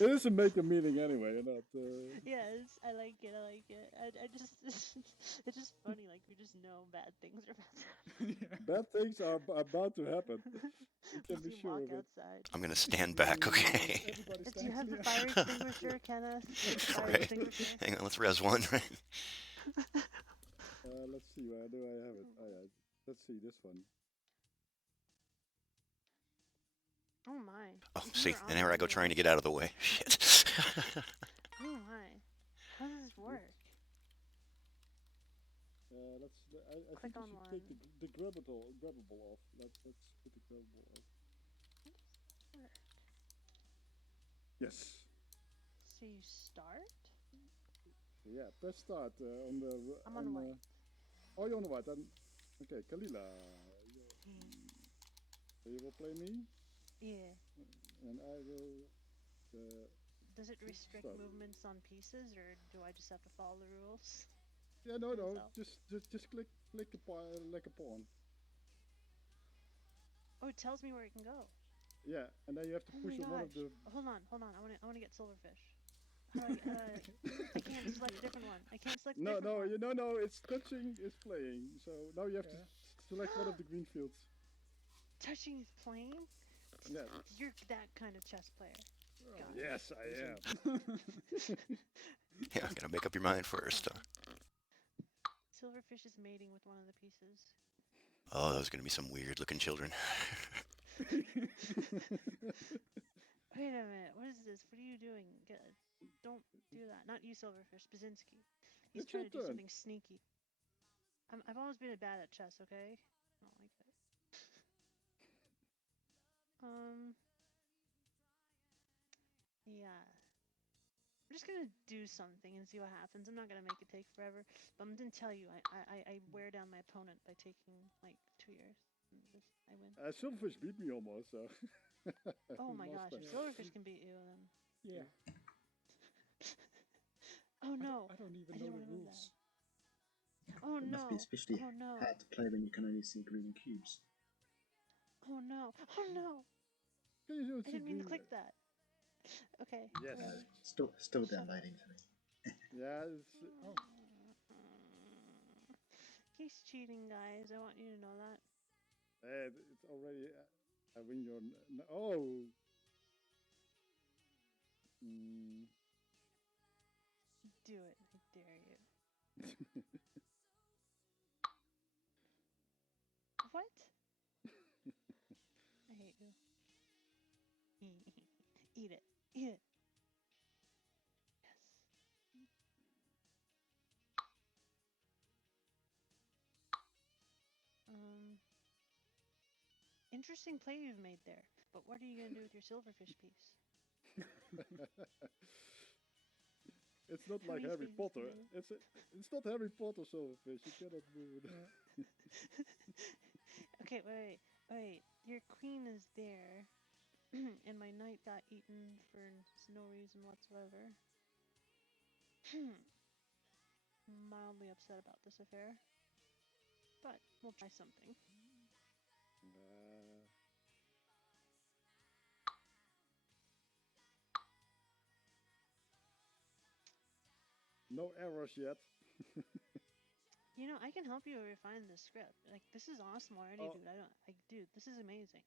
It is a make a meeting anyway. You're not. Yes, I like it. I like it. I just, it's just funny. Like we just know bad things are about to happen. Yeah. Bad things are about to happen. You We can be see him sure walk of it. outside. I'm gonna stand back, okay? Everybody Do you stands have the clear. fire extinguisher, Kenneth? You have the fire Right. extinguisher? Hang on, let's res one. Right. Let's see. Where do I have it? Oh yeah. Let's see this one. Oh my. Oh, You see, are and on there the I go trying to wheel. get out of the way. Shit. Oh my. How does this work? Let's. I Click think I on should one. take the grabbable off. Let's put the grabbable off. How does this work? Yes. So you start? Yeah. Press start on the I'm on white. Oh, you're on the white. Then okay, Kalila. You will play me, Yeah. and I will. Does it restrict Start. movements on pieces, or do I just have to follow the rules? Yeah, no. Myself? Just click a like a pawn. Oh, it tells me where it can go. Yeah, and then you have to Oh push my on one of gosh. the. Hold on. I wanna get silverfish. How do I can't select a different one. I can't select a No, different one. no. It's touching. It's playing. So now you have to Yeah. select one of the green fields. Touching is playing? Yeah. You're that kind of chess player. Oh, Got it. Yes, I am. Yeah, gotta make up your mind first. Silverfish is mating with one of the pieces. Oh, those are gonna be some weird looking children. Wait a minute. What is this? What are you doing? Don't do that. Not you, Silverfish. Basinski. He's It's your trying to do turn. something sneaky. I've always been bad at chess, okay? I don't like it. Yeah. I'm just gonna do something and see what happens. I'm not gonna make it take forever, but I'm gonna tell you, I wear down my opponent by taking like 2 years. I win. Silverfish beat me almost. So. Oh my Last gosh! time. If Silverfish can beat you, then Yeah. oh no! I don't even I didn't know want the to move rules. that. Oh It must be no! especially Oh no! hard to play when you can only see green cubes. Oh no! Oh no! Can you I see didn't mean to green? click that. Okay. Yes. Still Shut up. downloading for me. Yeah. Oh, He's cheating, guys. I want you to know that. It's already. I win your. Oh. Mm. Do it. I dare you. What? I hate you. Eat it. Eat it. Yes. Interesting play you've made there. But what are you gonna do with your silverfish piece? It's not How like many Harry spaces Potter. can you? It's not Harry Potter silverfish. You cannot move it. Okay, wait. Your queen is there, and my knight got eaten for no reason whatsoever. Mildly upset about this affair, but we'll try something. No errors yet. You know, I can help you refine this script. Like, this is awesome already, Oh. dude. Dude, this is amazing.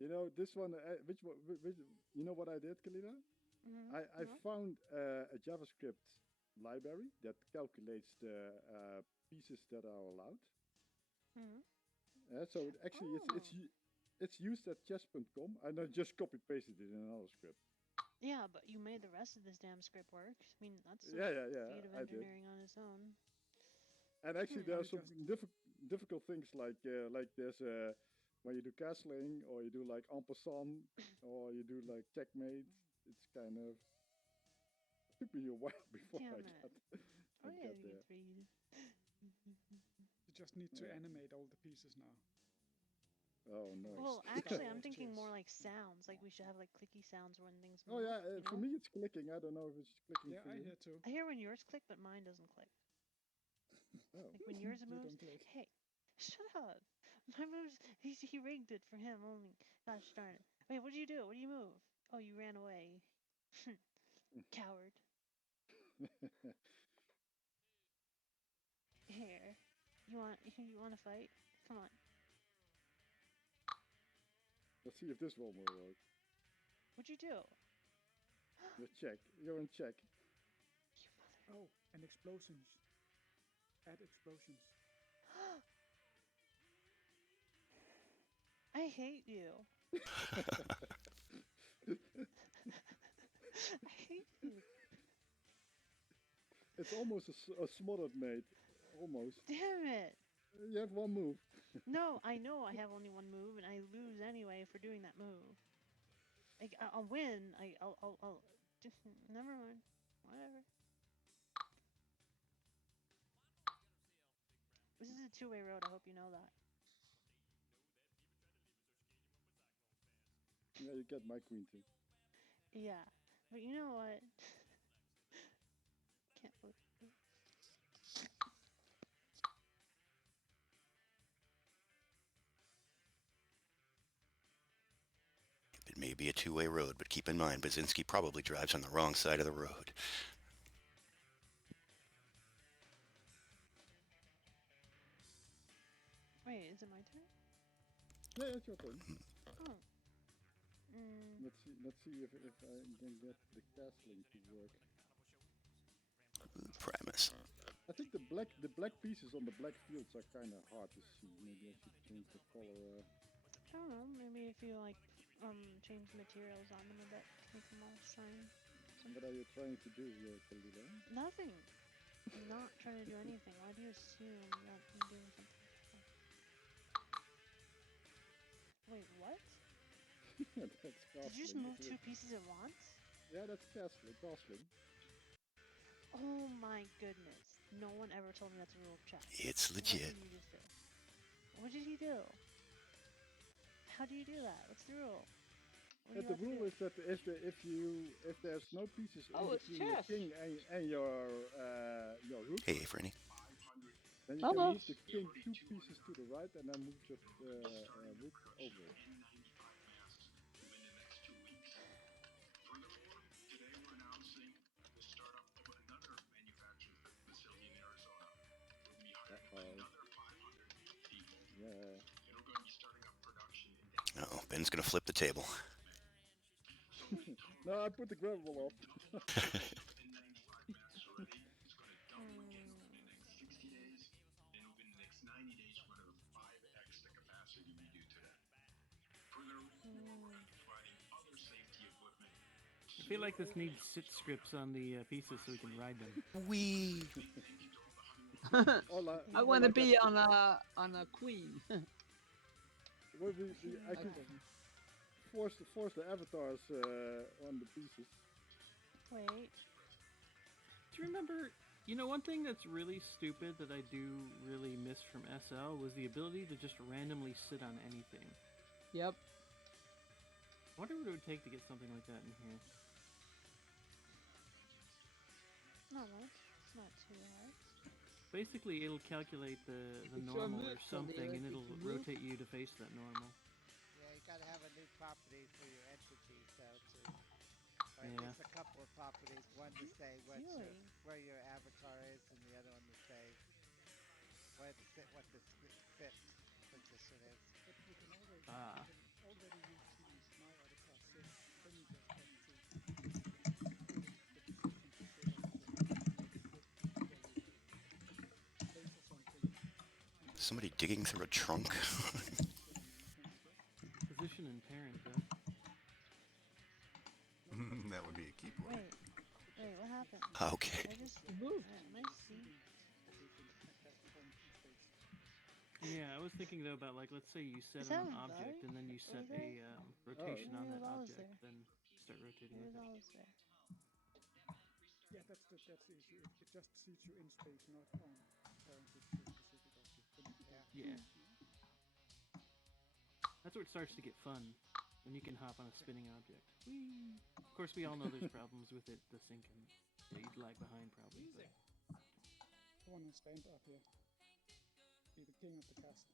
You know this one. Which you know what I did, Kalina? Mm-hmm. I found a JavaScript library that calculates the pieces that are allowed. Mm-hmm. So actually, it's used at chess.com. I not just copy pasted it in another script. Yeah, but you made the rest of this damn script work. I mean, that's a Yeah. feat of I did. engineering on its own. And actually, there are some Just- difficult things like there's when you do castling or you do like en passant or you do like checkmate. It's kind of it took me a while before Damn I it. got Oh yeah, got you there. three. You just need to animate all the pieces now. Oh no. Well, Star actually, I'm Wars thinking chess. more like sounds. Like we should have like clicky sounds when things Oh move. yeah, you for know? me it's clicking. I don't know if it's clicking Yeah, for I you. hear too. I hear when yours click, but mine doesn't click. Oh. Like when yours You moves. don't click. Hey, shut up. My moves. He rigged it for him only. Gosh darn it. Wait, what do you do? What do you move? Oh, you ran away. Coward. Here. You want to fight? Come on. Let's see if this one will work. What'd you do? You check. You're in check. You mother. Oh, and explosions. Add explosions. I hate you. I hate you. It's almost a smothered mate. Almost. Damn it. You have one move. No, I know I have only one move, and I lose anyway for doing that move. I'll win. I'll. Never mind. Whatever. This is a two-way road. I hope you know that. Yeah, you get my queen too. Yeah, but you know what? Can't believe it. It may be a two-way road, but keep in mind, Baczynski probably drives on the wrong side of the road. Wait, is it my turn? Yeah, it's your turn. Oh. Mm. Let's see if I can get the castling to work. Primus. I think the black pieces on the black fields are kind of hard to see. Maybe I should change the color. I don't know. Maybe if you like change the materials on them a bit, make them all shine. What are you trying to do here, Kalila? Nothing. I'm not trying to do anything. Why do you assume that I'm doing something? Wait, what? That's castling. Did you just move two pieces at once? Yeah, that's castling. Oh my goodness. No one ever told me that's a rule of chess. It's What legit. did you just do? What did he do? How do you do that? What's the rule? And the rule is that if there's no pieces in between your king and your rook, Hey, Franny. then you can move the king two pieces to the right and then move your rook over. Yeah. Oh, Ben's gonna flip the table. No, I put the gravel up. I feel like this needs sit scripts on the pieces so we can ride them. Wee. I want to be on a queen. I could force the avatars on the pieces. Wait. Do you remember? You know, one thing that's really stupid that I do really miss from SL was the ability to just randomly sit on anything. Yep. I wonder what it would take to get something like that in here. Not much. It's not too hard. Basically, it'll calculate the normal or something, and it'll rotate you to face that normal. Yeah, you gotta have a new property for your entity, so or at Yeah. least a couple of properties. One to say where your avatar is, and the other one to say what the fit position is. But you can already, Ah. already use my avatar set, then you just have to the position to set up the place or something. Somebody digging through a trunk. Position and parent, though. That would be a keyboard. Wait, what happened? Okay. I just moved. My seat. Yeah, I was thinking though about, like, let's say you set on an object and then you set a rotation on that object, then start rotating with it. Yeah, that's the issue. It just seats you in space, not on parented to a specific object. Yeah. That's where it starts to get fun, when you can hop on a spinning object. Whee! Of course, we all know there's problems with it, the sinking. Yeah, you'd lag behind probably. But... I want to stand up here. Be the king of the castle.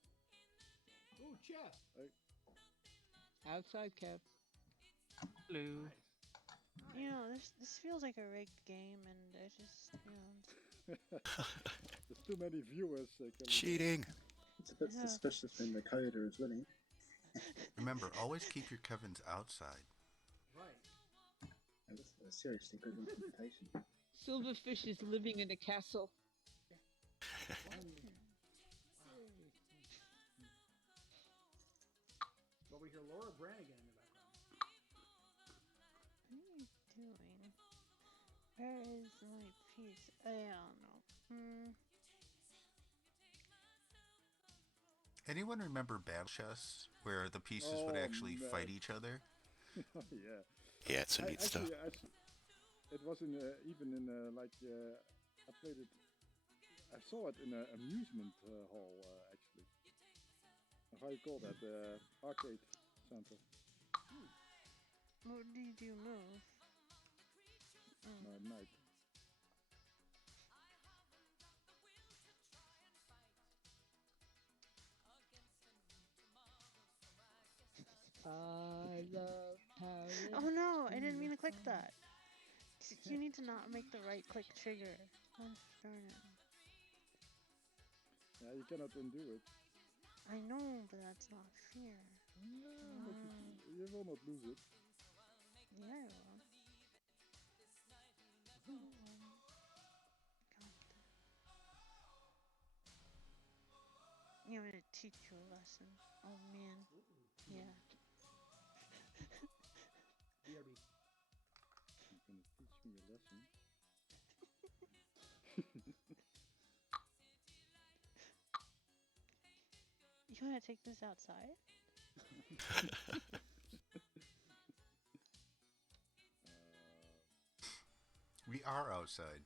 Oh, chess! Outside, Kev. Hello. You know, this feels like a rigged game, and I just, you know, There's too many viewers, Kalina. Cheating. It's a bit yeah. suspicious when the coder is winning. Remember, always keep your covens outside. Right. And this is a seriously good interpretation. Silverfish is living in a castle. What? Hmm. Wow. Well, we hear Laura Branigan in the background. What are you doing? Where is my piece? I don't know. Anyone remember battle chess where the pieces would Oh actually fight man, each other? yeah. Yeah, it's some I neat stuff. actually, it was in even in I played it. I saw it in an amusement hall actually. How you call that? Arcade center. What did you move? Night. I love Paris. Oh no, I didn't mean to click that. You need to not make the right click trigger. Gosh darn it. Yeah, you cannot undo it. I know, but that's not fair. No, but you will not lose it. Yeah, I will. God. You want me to teach you a lesson? Oh man. Yeah. BRB. You're gonna teach me a lesson. You want to take this outside? We are outside.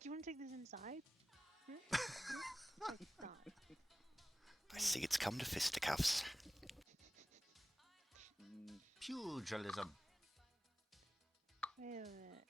Do you want to take this inside? Like, stop. I see it's come to fisticuffs. Pugilism. Wait a minute.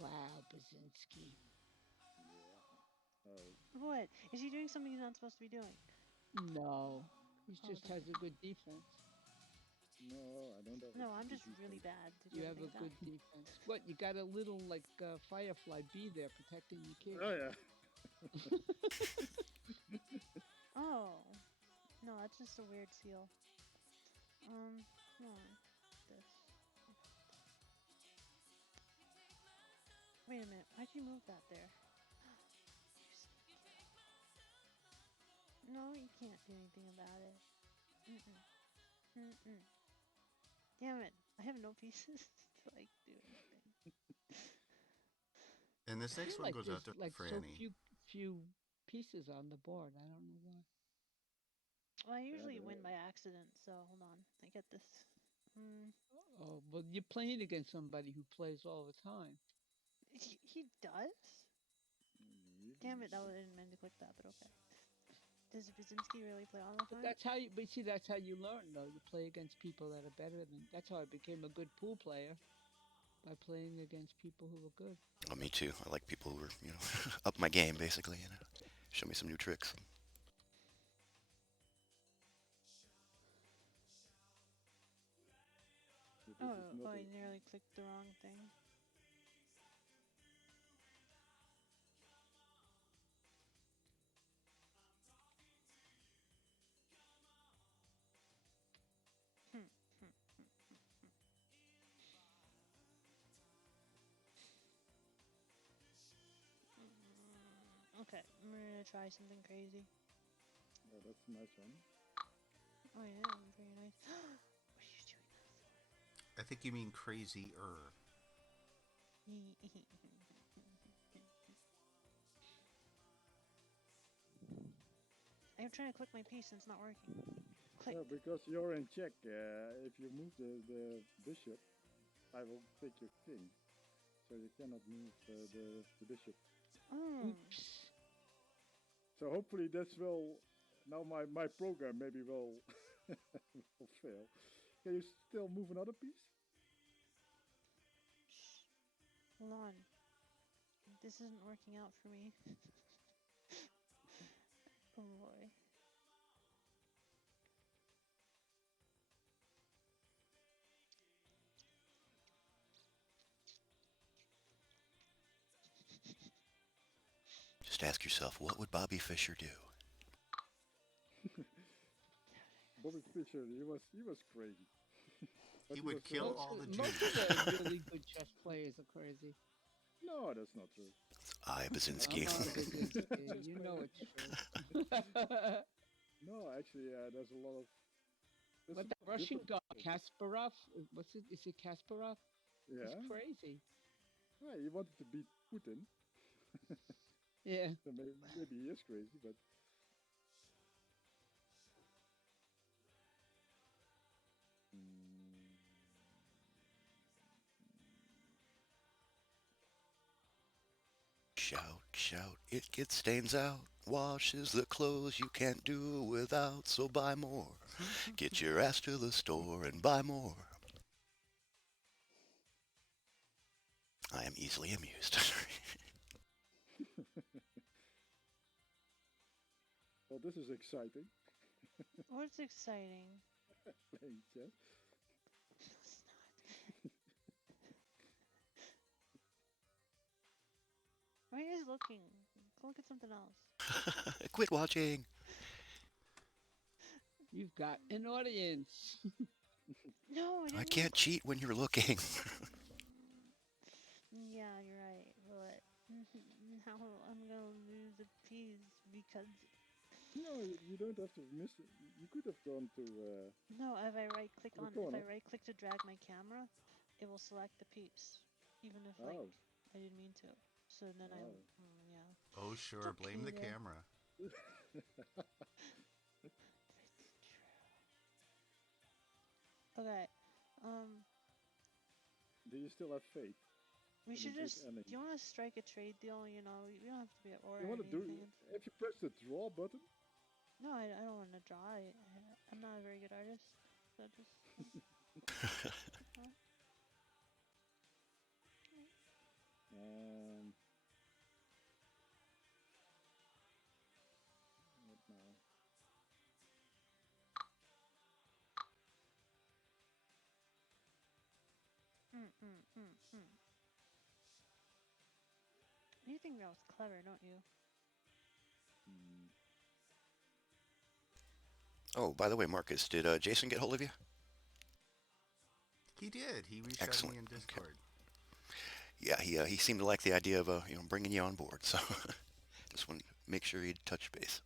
Wow, Brzezinski. Yeah. Oh. What? Is he doing something he's not supposed to be doing? No, he Oh, just has a good defense. No, I don't have No, a I'm good just really defense. bad to do You have a everything good bad. defense. What? You got a little like Firefly bee there protecting your kid. Oh yeah. Oh. No, that's just a weird seal. Come on. This. Wait a minute. Why'd you move that there? You sneaky little. No, you can't do anything about it. Mm-mm. Damn it. I have no pieces to, like, do anything. And I this feel next one like goes there's out to like so Franny. few pieces on the board. I don't know why. Well, I Yeah, usually win by accident, so hold on. I get this. Oh, but you're playing against somebody who plays all the time. He does? Damn it, I didn't mean to click that, but okay. Does Brzezinski really play all the But time? that's how you. But see, that's how you learn, though. You play against people that are better than. That's how I became a good pool player, by playing against people who were good. Oh, me too. I like people who are, up my game, basically, show me some new tricks. This is Oh, not I a. nearly clicked the wrong thing. Okay, I'm gonna try something crazy. Oh, that's a nice one. Oh yeah, very nice. What are you doing I think you mean crazier. that for? I'm trying to click my piece and it's not working. Click. Yeah, because you're in check. If you move the bishop, I will take your king. So you cannot move the bishop. Oh. Oops. So hopefully this will now my program maybe will will fail. Can you still move another piece? Shh. Hold on. This isn't working out for me. Oh boy. Just ask yourself, what would Bobby Fischer do? Bobby Fischer, he was crazy. But He he would was kill all the Most of Jews. the really good chess players are crazy. no, that's not true. I, Basinski. Come on, Basinski, Just you play know it. it's true. No, actually, there's a lot of. There's But a the lot of Russian different guy, people. Kasparov, what's it? Is it Kasparov? He's Yeah, crazy. yeah, he wanted to beat Putin. Yeah. So maybe he is crazy, but mm, Shout, shout, it gets stains out. Washes the clothes you can't do without, so buy more. Get your ass to the store and buy more. I am easily amused. well, this is exciting. What's exciting? Playing chess. No, it's not. Why are you guys looking? Go look at something else. Quit watching. You've got an audience. No, I I didn't can't cheat when you're looking. Yeah, you're right, but now I'm gonna lose a piece because No, you don't have to miss it. You could have gone to no, the corner. if I right click to drag my camera, it will select the piece, even if like Oh, I didn't mean to. So then I oh. yeah. Oh, It's sure. Blame okay the though. camera. It's true. Okay. Do you still have faith We in a should good just. ending? Do you want to strike a trade deal? You know, we don't have to be at war You or want to do? anything. If you press the draw button, No, I don't want to draw. I'm not a very good artist, so just. um, what now? Mm. You think that was clever, don't you? Hmm. Oh, by the way, Marcus, did Jason get hold of you? He did. He reached out to Excellent. me in Okay. Discord. Yeah, he seemed to like the idea of bringing you on board. So just wanted to make sure he'd touch base.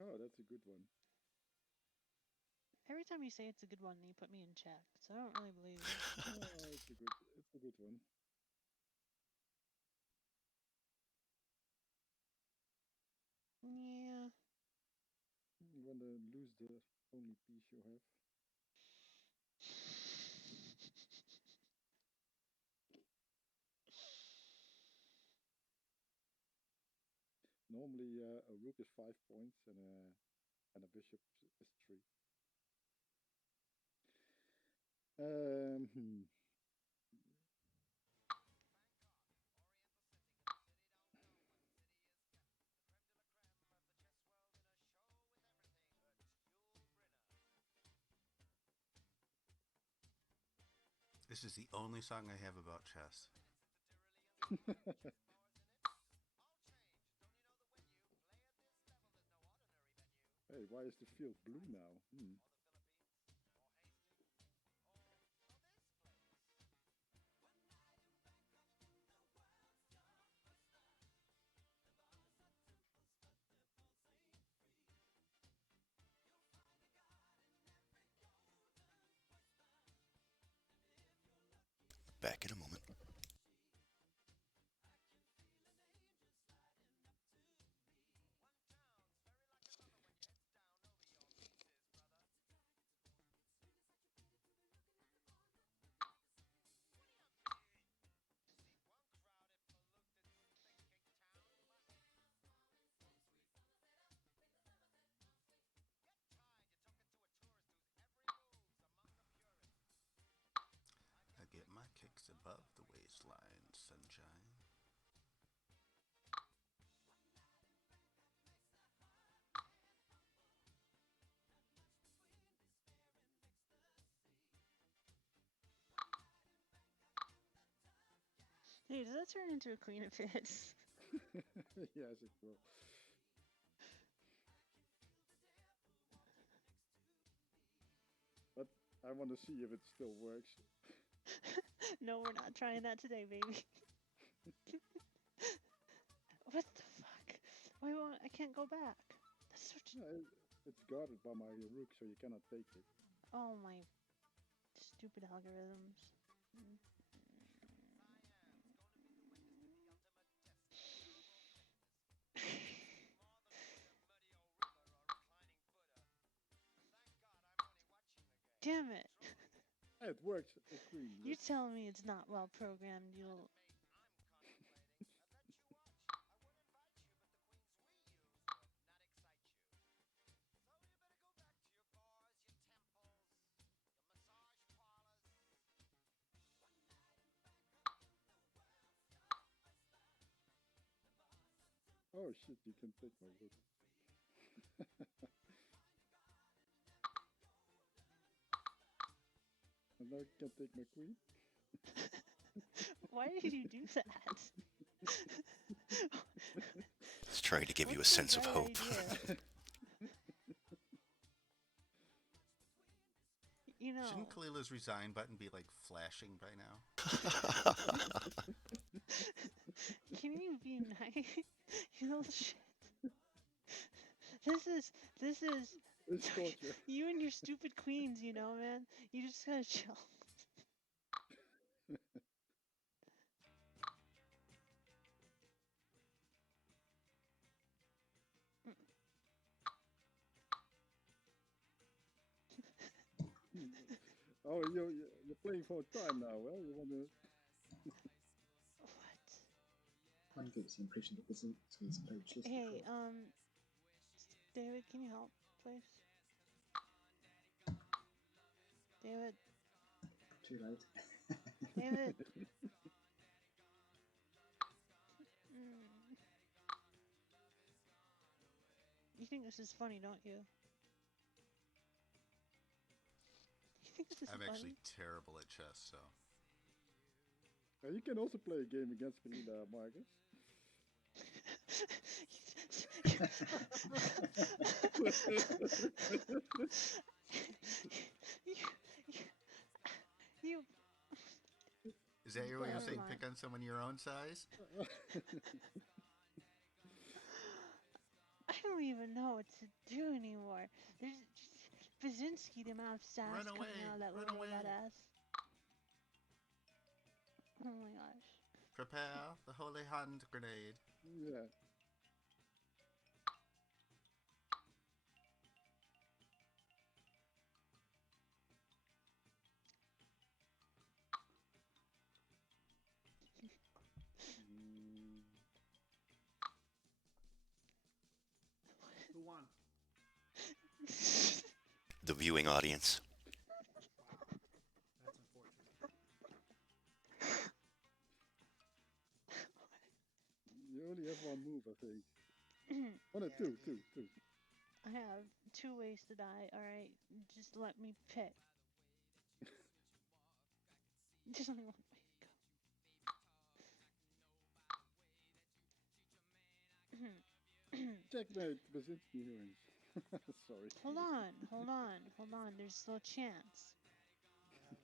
Oh, that's a good one. Every time you say it's a good one, you put me in check, so I don't really believe you. Oh, it's a good one. Yeah. You want to lose the only piece you have. Normally, a rook is 5 points and a bishop is three. Hmm. This is the only song I have about chess. Hey, why is the field blue now? Hmm. Back in a moment. Hey, does that turn into a queen if it hits? Yes, it will. But I want to see if it still works. No, we're not trying that today, baby. What the fuck? Why won't I can't go back? That's such. It's guarded by my rook, so you cannot take it. Oh my stupid algorithms. Damn it! It works. A queen. You tell me it's not well programmed. You'll. Oh shit! You can take my rook. And now you can take my queen. Why did you do that? It's trying to give you a sense of hope. You know. Shouldn't Kalila's resign button be like flashing by now? Can you be nice? You little shit. This is you and your stupid queens, you know, man. You just gotta chill. Oh, you're playing for time now. Well, you want to. What? One gives the impression that Brzezinski's played chess Hey, before. David, can you help, please? David. Too late. David. You think this is funny, don't you? You think this is I'm funny? actually terrible at chess, so. You can also play a game against Kalila, Marcus. you. Is that your way of saying pick on someone your own size? I don't even know what to do anymore. There's Brzezinski, the amount of sass coming out of that little robot ass. Oh my gosh. Prepare the holy hand grenade. Yeah. Who won? The viewing audience. That's unfortunate. You only have one move, I think. Oh no, two. I have 2 ways to die, alright? Just let me pick. There's only one way to go. Checkmate, Brzezinski wins. Sorry. Hold on. There's still a chance. Yeah,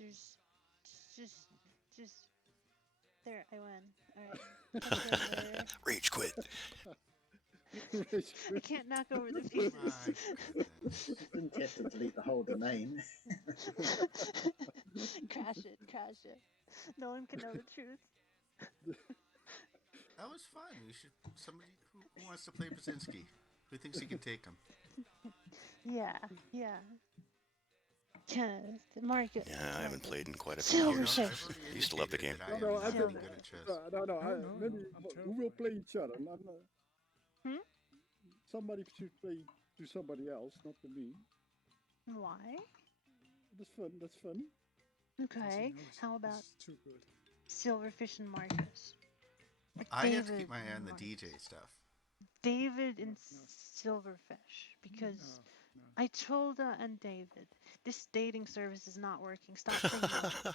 There's just there. I win. All right. Rage quit. I can't knock over the pieces. You didn't have to delete the whole domain. Crash it. No one can know the truth. That was fun. We should somebody who wants to play Brzezinski, who thinks he can take him. Yeah. Marcus. Yeah, I haven't played in quite a few years. I used to love the game. No, maybe we will play each other. Somebody should play to somebody else, not to me. Why? That's fun. Okay. How about too good. Silverfish and Marcus? I have to keep my eye on the DJ stuff. David and Silverfish, because I told and David, this dating service is not working. Stop saying that.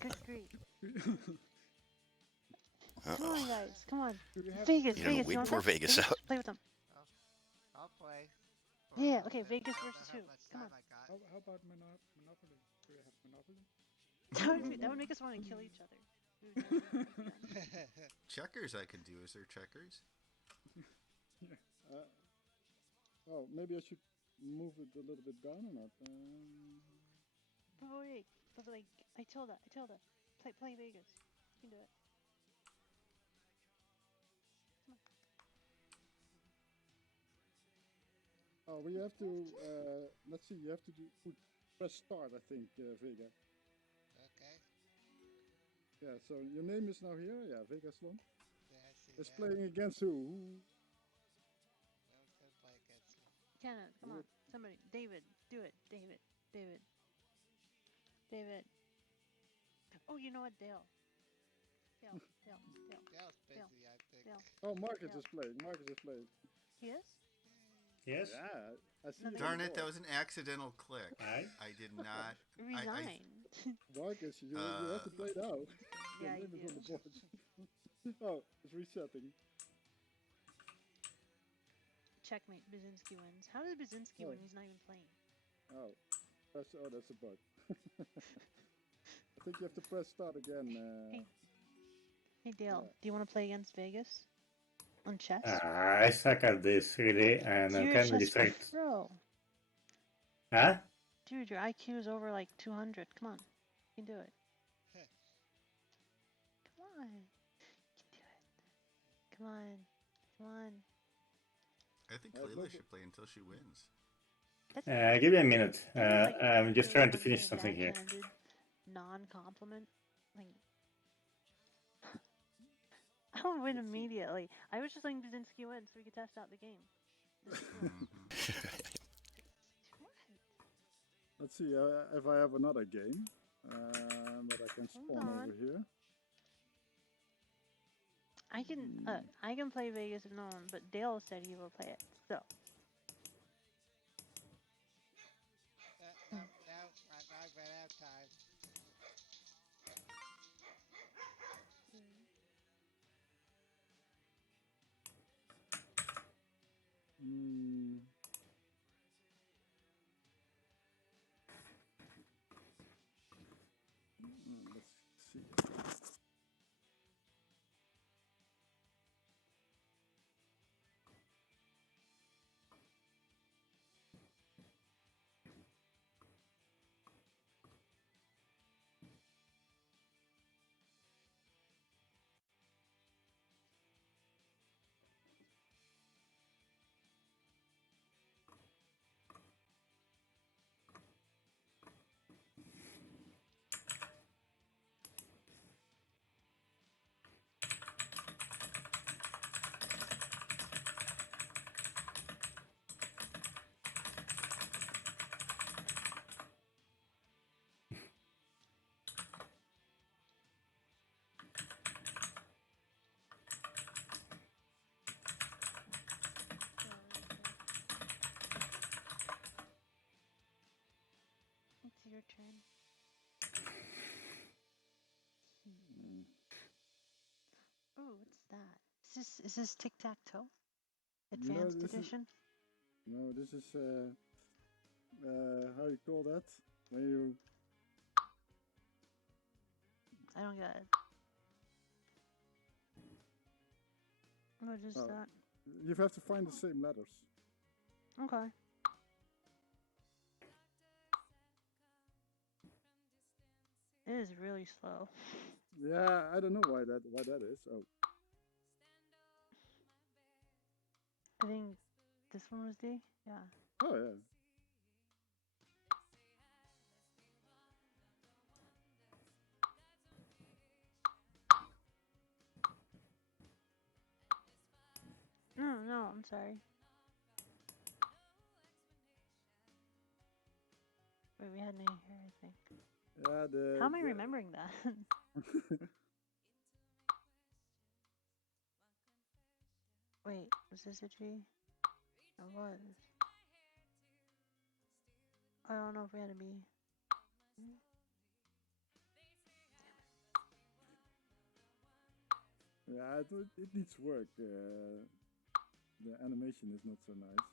Good grief. Come on, guys. Come on. Do we have? Vegas, You know, Vegas. we You want pour to play? Vegas out. Play with them. I'll play. For a Yeah. little Okay. bit. Vegas I don't versus know how who? much Come time on. I got. How about Monopoly? Do we have Monopoly? That would make us want to kill each other. We would never get this done. Checkers I can do. Is there checkers? Yeah. Oh, maybe I should move it a little bit down or not. Wait. But like, I told her. Play Vegas. You can do it. Come on. Oh, we have to. Let's see. You have to press start. I think, Vega. Okay. Yeah. So your name is now here. Yeah, Vegas one. Yeah, I see It's that. playing against who? No, gonna play against me. Kenna, come on. Somebody. David. Do it. David. Oh, you know what? Dale. Dale's busy, I think. Dale. Oh, Marcus Dale. is playing. He is? Yes. Yeah, I see. Nothing. Darn it, that was an accidental click. Aye. I did not. Resign. Marcus, you have to play now. Yeah, Your you name is on do. the board. Oh, it's resetting. Checkmate. Brzezinski wins. How did Brzezinski win? He's not even playing. Oh, that's a bug. I think you have to press start again. Hey Dale, Yeah. do you want to play against Vegas on chess? I suck at this really, and I'm You're a kind of chess distracted. pro. Huh? Dude, your IQ is over like 200. Come on. You can do it. Come on. You can do it. Come on. I think Kalila should play until she wins. Give me a minute. It was like I'm just really trying to funny, finish a something here. backhanded non-compliment. Like, I don't win immediately. I was just letting Brzezinski win so we could test out the game. Let's see if I have another game that I can spawn over here. I can play Vegas if no one, but Dale said he will play it. So. No, I've run out of time. Let's see. It's your turn. Ooh, what's that? Is this tic-tac-toe? Advanced edition? No, this is how you call that? When you I don't get it. What is that? You have to find the same letters. Okay. It is really slow. Yeah, I don't know why that is. Oh. I think this one was D? Yeah. Oh yeah. No, I'm sorry. Wait, we had an A here, I think. Yeah, how am I remembering that? Wait, was this a G? It was. I don't know if we had a B. Yeah, it needs work. The animation is not so nice.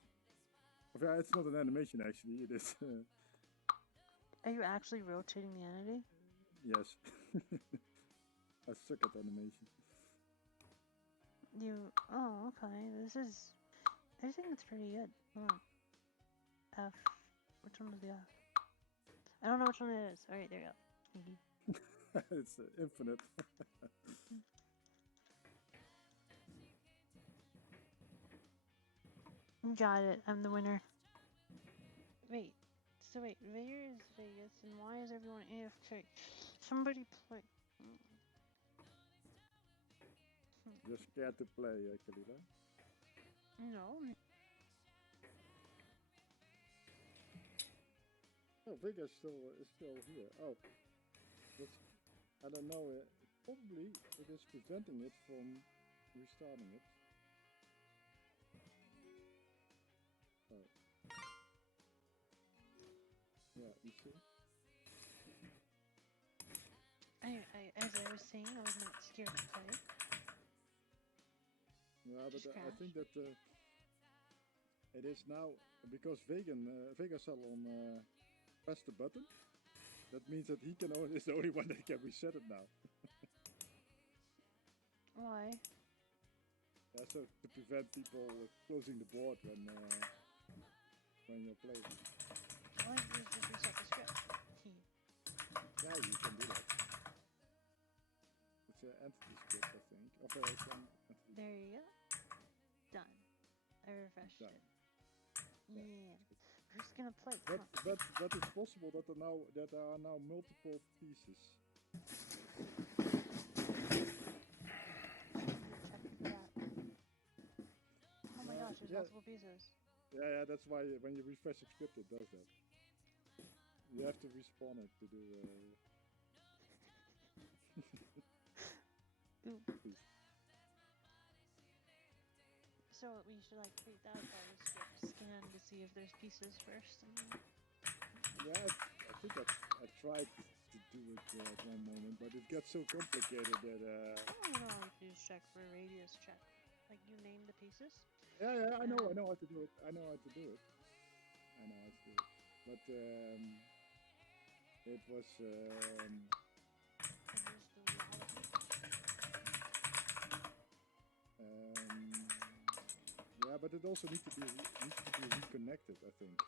Yeah, it's not an animation actually. It is. Are you actually rotating the entity? Yes. I suck at animation. You. Oh, okay. I think it's pretty good. Hold on. F. Which one was the F? I don't know which one it is. Alright, there you go. It's infinite. Got it. I'm the winner. Wait. So wait, where is Vegas and why is everyone AFK? Somebody play. You're scared to play, actually, huh? No. Oh, Vegas is still here. Oh, that's, I don't know. Probably it is preventing it from restarting it. Oh. Yeah, you see? As I was saying, I was not scared to play. Yeah, but I think that it is now because Vegasalon pressed the button. That means that he is the only one that can reset it now. Why? Yeah, so to prevent people closing the board when you're playing. Why don't you just reset the script? Yeah, you can do that. It's an entity script, I think. There you go. Done. I refreshed it. Yeah. We're just gonna play. But it's possible that there are now multiple pieces. Oh my gosh, there's multiple pieces. Yeah, that's why when you refresh the script it does that. You have to respawn it to do So we should like create that as part of the script scan to see if there's pieces first. Yeah, I think I tried to do it at one moment, but it gets so complicated that. All you do is check for radius check. Like you name the pieces. Yeah, I know how to do it. I know how to do it. But it was. Yeah, but it also needs to be reconnected, I think.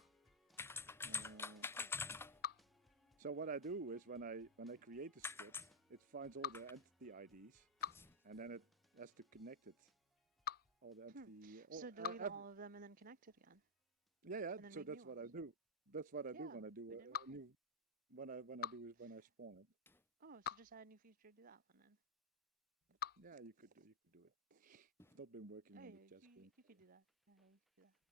So what I do is when I create the script, it finds all the entity IDs, and then it has to connect it. All the entity. So delete all of them and then connect it again. Yeah. So that's what I do. That's what I do when I do a new. When I spawn it. Oh, so just add a new feature to do that one then. Yeah, you could do it. I've not been working on the chat screen. You could do that. Yeah, you could do that.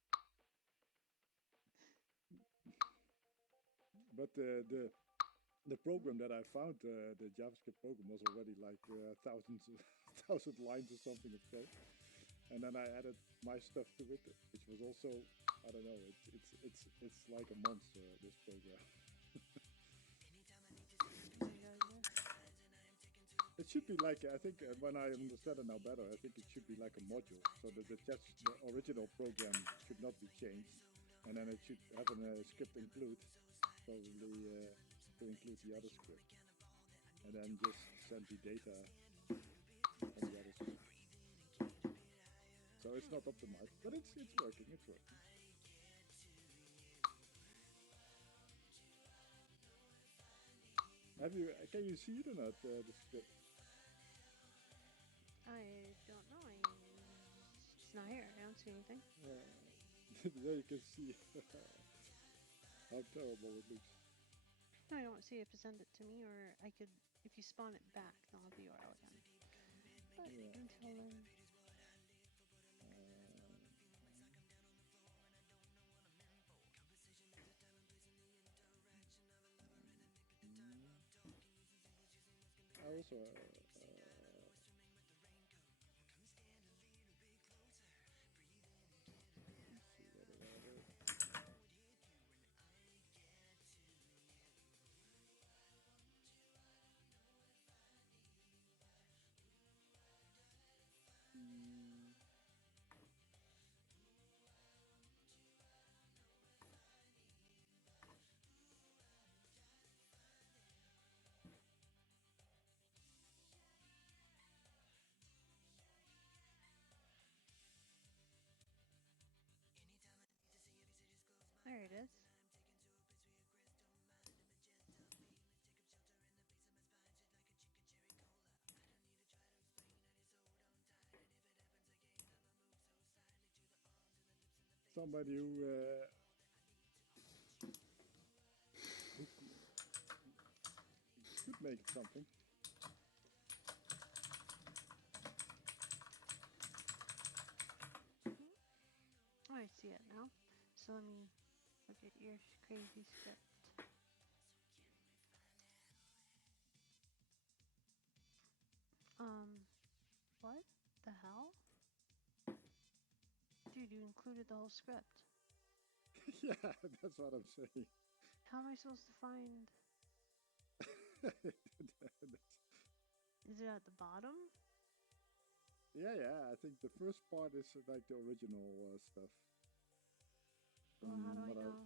But the program that I found, the JavaScript program, was already like thousand lines or something of code, and then I added my stuff to it, which was also, I don't know, it's like a monster, this program. It should be like, I think when I understand it now better, I think it should be like a module, so that the original program should not be changed, and then it should have a script include, probably to include the other script, and then just send the data on the other script. So it's not optimized, but it's working. It's working. Can you see it or not, the script? I don't know. It's not here. I don't see anything. There you can see how terrible it looks. No, I don't see it to send it to me, or I could, if you spawn it back, then I'll have the URL again. But until then. I also somebody who could make something. Oh, I see it now. So let me look at your crazy script. What the hell? Dude, you included the whole script. Yeah, that's what I'm saying. How am I supposed to find? Is it at the bottom? Yeah. I think the first part is like the original stuff. Well, how do I know?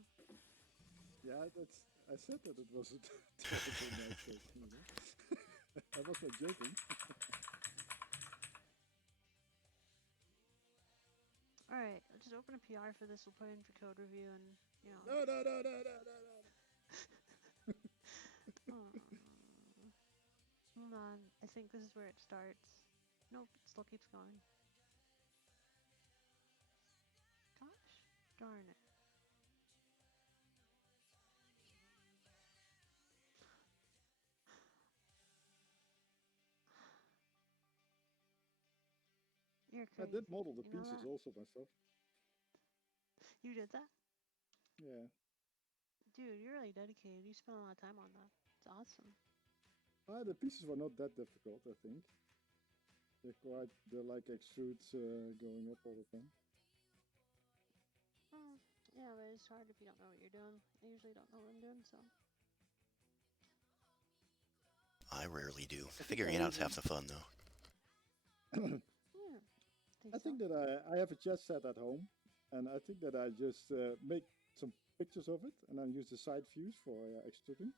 Yeah, I said that it was a terrible mistake. I was not joking. All right, I'll just open a PR for this. We'll put in for code review, and you know. No. Hold on. I think this is where it starts. Nope, it still keeps going. Gosh, darn it. You're crazy. I did model the pieces also myself. You did that? Yeah. Dude, you're really dedicated. You spent a lot of time on that. It's awesome. The pieces were not that difficult, I think. They're like extrudes going up all the time. Yeah, but it's hard if you don't know what you're doing. I usually don't know what I'm doing, so. I rarely do. Figuring it out's half the fun, though. I think that I have a chess set at home, and I think that I just make some pictures of it, and then use the side views for extruding.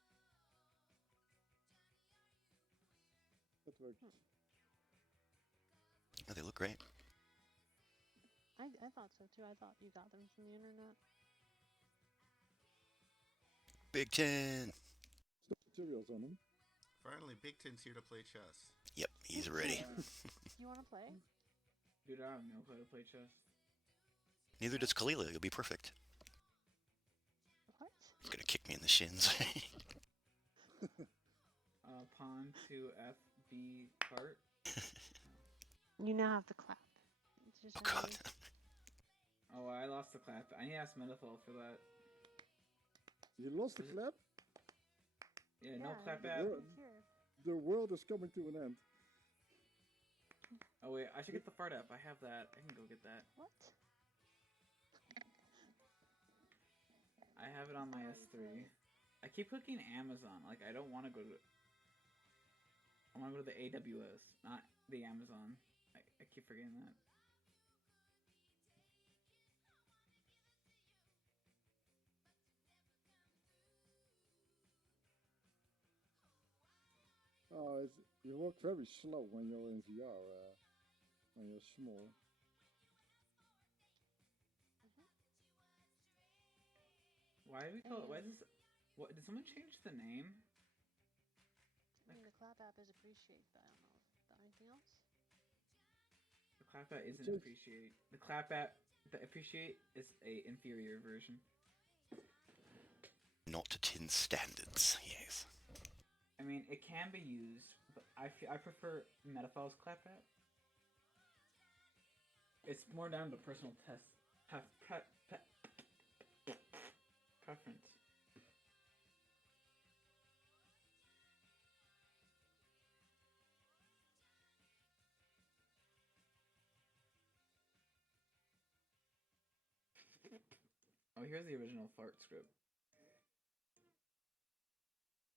That worked. Oh, they look great. I thought so too. I thought you got them from the internet. Big Ten. Tutorials on them. Finally, Big Ten's here to play chess. Yep, he's ready. You want to play? Dude, I have no clue how to play chess. Neither does Kalila. You'll be perfect. What? He's gonna kick me in the shins. Pawn to FB cart. You now have the clap. It's just oh god. Oh, I lost the clap. I need to ask Metaphor for that. You lost the clap? Yeah, no clap app. The world is coming to an end. Oh wait, I should get the fart app. I have that. I can go get that. What? I have it on my S3. I keep clicking Amazon. Like, I don't want to go to... I want to go to the AWS, not the Amazon. I keep forgetting that. Oh, you work very slow when you're in VR, when you're small. Why do we call it? Why is this? What did someone change the name? I mean, the clap app is appreciate, but I don't know about anything else. The clap app isn't appreciate. The clap app, the appreciate is a inferior version. Not to tin standards, yes. I mean, it can be used, but I prefer Metaphor's clap app. It's more down to personal preference. Oh, here's the original fart script.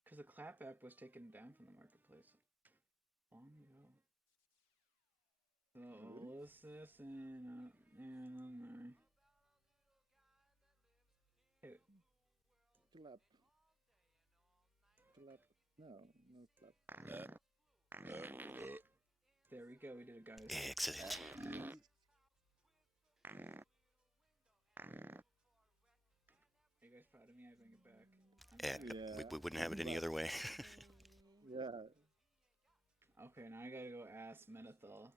Because the clap app was taken down from the marketplace long ago. So let's listen. Hey. Clap. Clap. No clap. There we go. We did it, guys. Excellent. Are you guys proud of me? I bring it back. Yeah. We wouldn't have it any other way. Yeah. Okay, now I gotta go ask Metathol.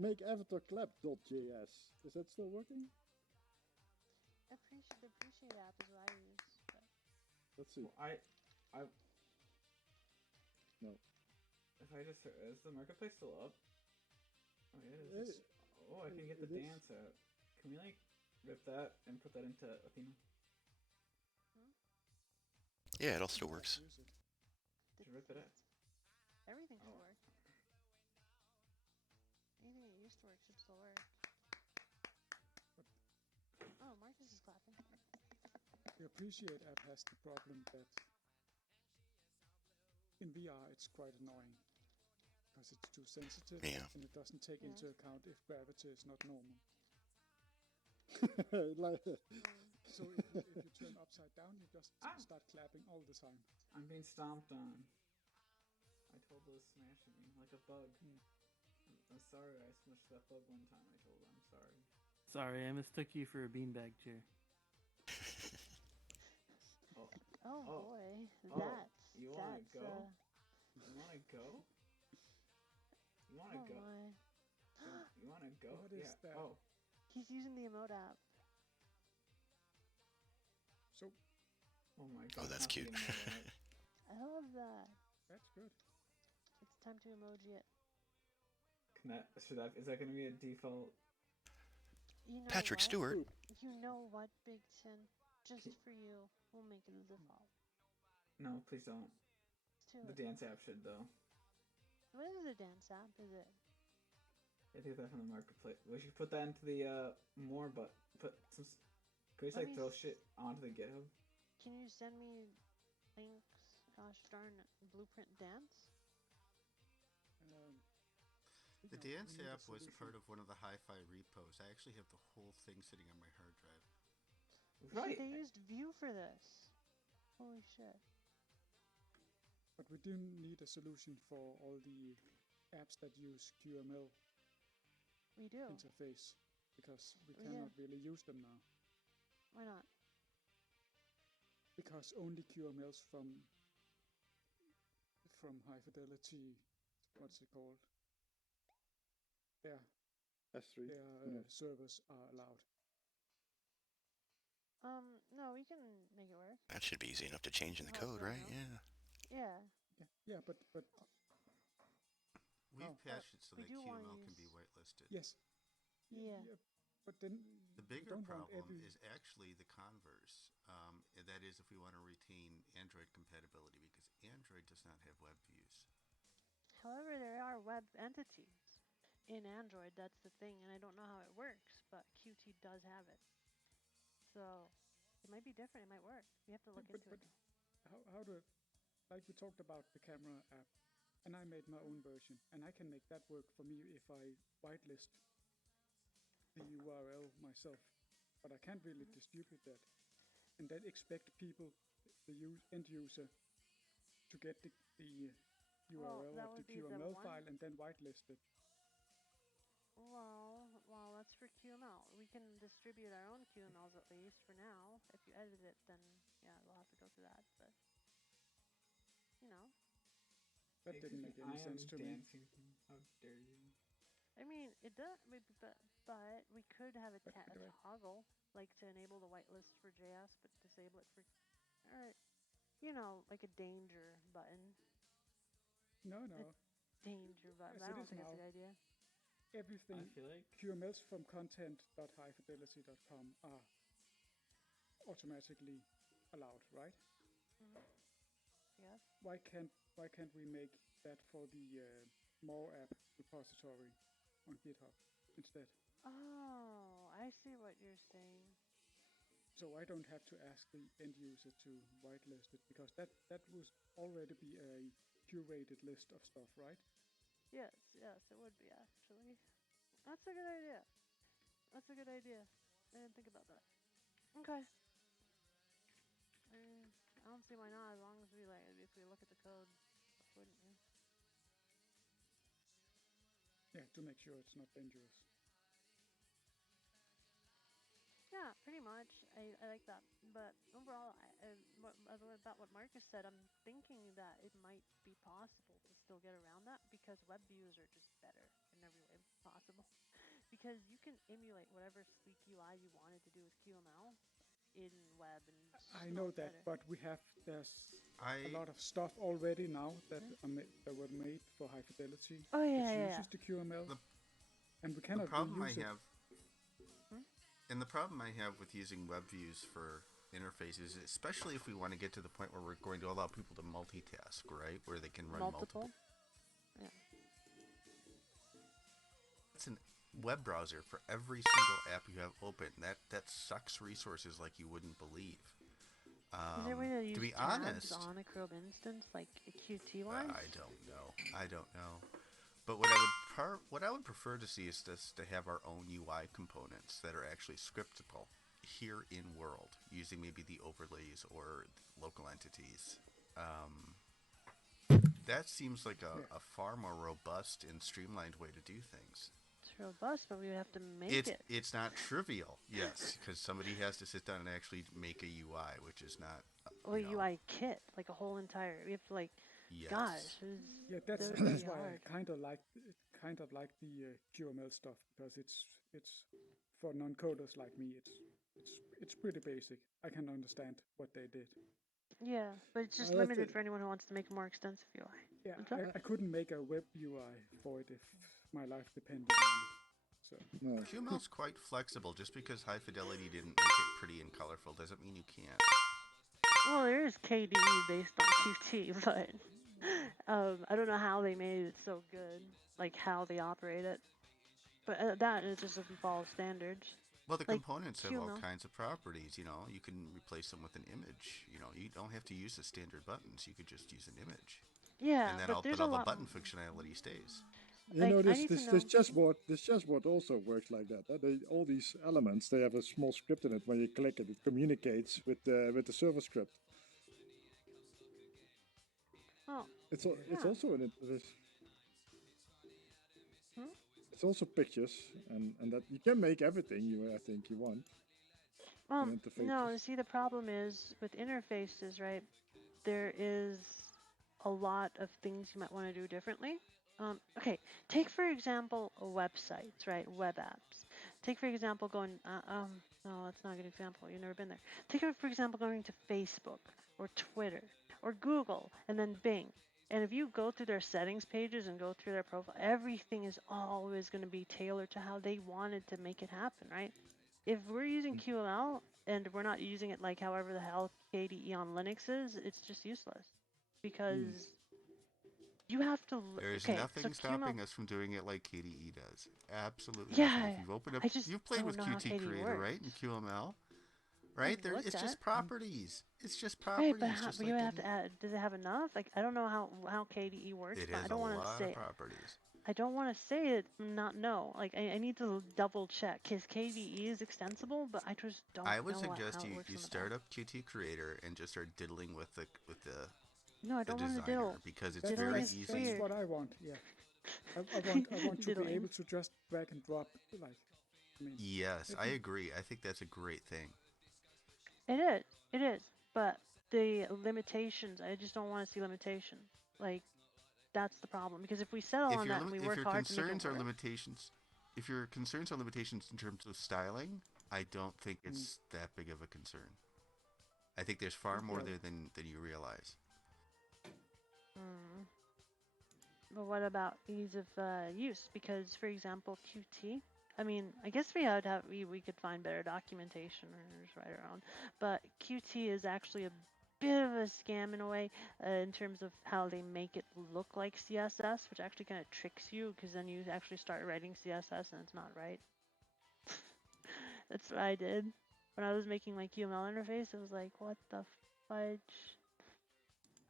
Make avatar clap.js. Is that still working? The appreciate app is what I use. But... Let's see. Well, I. No. If I just is the marketplace still up? Oh yeah, it is. Oh, I can get the is. dance app. Can we like rip that and put that into Athena? Yeah, it all still works. Should rip it out. Everything should work. Anything that used to work should still work. Oh, Marcus is clapping. The Appreciate app has the problem that in VR it's quite annoying because it's too sensitive and it doesn't take into account if gravity is not normal. So if you turn upside down, you just start clapping all the time. I'm being stomped on. I told those smashing me like a bug. I'm sorry I smushed that bug one time. I told him I'm sorry. Sorry, I mistook you for a beanbag chair. Oh boy, you wanna go? You wanna go? You wanna go? My. You wanna go? What is that? Oh. He's using the emote app. So. Oh my god. Oh, that's cute. I love that. That's good. It's time to emoji it. Is that gonna be a default? You know Patrick what? Stewart. You know what, Big Tin? Just for you, we'll make it a default. No, please don't. The Let's do it. dance app should though. What is a dance app? Is it? I think that from the marketplace. We should put that into the more, but put some. Can we just like throw shit onto the GitHub? Can you send me links? Gosh darn Blueprint Dance. The dance app was part of one of the hi-fi repos. I actually have the whole thing sitting on my hard drive. Right. They used Vue for this. Holy shit. But we do need a solution for all the apps that use QML interface because we cannot really use them now. Why not? Because only QMLs from high fidelity, what's it called? S3. Their servers are allowed. No, we can make it work. That should be easy enough to change in the code, right? Yeah. Yeah, but we've patched it so that QML can be whitelisted. Yes. Yeah. But then the bigger problem is actually the converse. That is, if we want to retain Android compatibility, because Android does not have web views. However, there are web entities in Android. That's the thing, and I don't know how it works, but Qt does have it. So it might be different. It might work. We have to look into it. How do, like we talked about the camera app, and I made my own version, and I can make that work for me if I whitelist the URL myself, but I can't really distribute that, and then expect people, the end user, to get the URL of the QML file and then whitelist it. Well, that's for QML. We can distribute our own QMLs at least for now. If you edit it, then yeah, we'll have to go through that. But you know, that didn't make any sense to me. How dare you? I mean, it does, but we could have a toggle, like to enable the whitelist for JS, but disable it for, or you know, like a danger button. No. Danger button. I don't think that's a good idea. Everything, I feel like QMLs from content.highfidelity.com are automatically allowed, right? Yes. Why can't we make that for the more app repository on GitHub instead? Oh, I see what you're saying. So I don't have to ask the end user to whitelist it because that would already be a curated list of stuff, right? Yes, it would be actually. That's a good idea. I didn't think about that. Okay. I don't see why not. As long as if we look at the code, wouldn't we? Yeah, to make sure it's not dangerous. Yeah, pretty much. I like that. But overall, about what Marcus said, I'm thinking that it might be possible to still get around that because web views are just better in every way possible. Because you can emulate whatever sleek UI you wanted to do with QML in web and I know that, better. but there's a lot of stuff already now that were made for high fidelity. Oh yeah, which uses the QML, and we cannot reuse it. And the problem I have with using web views for interfaces, especially if we want to get to the point where we're going to allow people to multitask, right? Where they can run multiple. Yeah. It's a web browser for every single app you have open. That sucks resources like you wouldn't believe. Is there a way to use be tabs honest, on a Chrome instance, like a Qt wise? I don't know. But what I would prefer to see is to have our own UI components that are actually scriptable here in world, using maybe the overlays or local entities. That seems like a far more robust and streamlined way to do things. It's robust, but we would have to make it. It's not trivial, yes, because somebody has to sit down and actually make a UI, which is not. UI kit, like a whole entire. We have to like. Yes. Gosh. That's why I kind of like the QML stuff, because it's for non-coders like me. It's pretty basic. I can understand what they did. Yeah, but it's just limited for anyone who wants to make a more extensive UI. Yeah, I couldn't make a web UI for it if my life depended on it. So QML's quite flexible. Just because high fidelity didn't make it pretty and colorful doesn't mean you can't. Well, there is KDE based on Qt, but I don't know how they made it so good, like how they operate it. But that it just doesn't follow standards. Well, the components have all kinds of properties. You know, you can replace them with an image. You know, you don't have to use the standard buttons. You could just use an image. Yeah, and then but all the button functionality stays. You know, this chessboard also works like that. All these elements, they have a small script in it. When you click it, it communicates with the server script. Oh, it's also an interface. Hmm? It's also pictures, and that you can make everything I think you want. Well, no. See, the problem is with interfaces, right? There is a lot of things you might want to do differently. Okay, take for example websites, right? Web apps. Take for example going. No, that's not a good example. You've never been there. Take for example going to Facebook or Twitter or Google and then Bing. And if you go through their settings pages and go through their profile, everything is always going to be tailored to how they wanted to make it happen, right? If we're using QML and we're not using it like however the hell KDE on Linux is, it's just useless. Because you have to. There's nothing stopping us from doing it like KDE does. Absolutely. Yeah. Nothing. If you've opened up, you've played with Qt Creator, right? And QML, right? It's just properties. It's just properties. Right, but you have to add. Does it have enough? Like I don't know how KDE works. It has I don't want to say. Properties. I don't want to say it, not know. Like I need to double check because KDE is extensible, but I just don't. I would suggest you start up Qt Creator and just start diddling with the. No, I don't want to diddle because it's very easy. That's what I want. Yeah, I want to be able to just drag and drop. Yes, I agree. I think that's a great thing. It is. But the limitations, I just don't want to see limitations. Like that's the problem. Because if we settle on that and we work hard to make it work. If your concerns are limitations in terms of styling, I don't think it's that big of a concern. I think there's far more there than you realize. But what about ease of use? Because, for example, Qt. I mean, I guess we could find better documentation or just write our own. But Qt is actually a bit of a scam in a way in terms of how they make it look like CSS, which actually kind of tricks you because then you actually start writing CSS and it's not right. That's what I did when I was making my QML interface. It was like, what the fudge?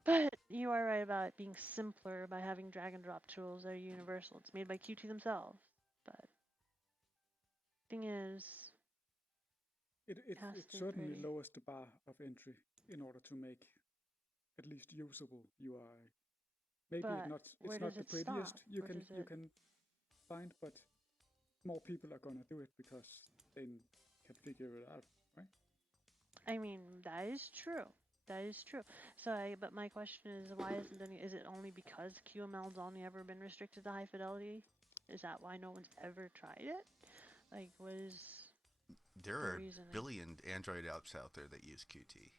But you are right about it being simpler by having drag and drop tools that are universal. It's made by Qt themselves. But thing is, it certainly lowers the bar of entry in order to make at least usable UI. Maybe it's not the prettiest you can find, but more people are gonna do it because they can figure it out, right? I mean, that is true. That is true. But my question is, why isn't any? Is it only because QML's only ever been restricted to high fidelity? Is that why no one's ever tried it? Like, what is There the are a reasoning? billion Android apps out there that use Qt.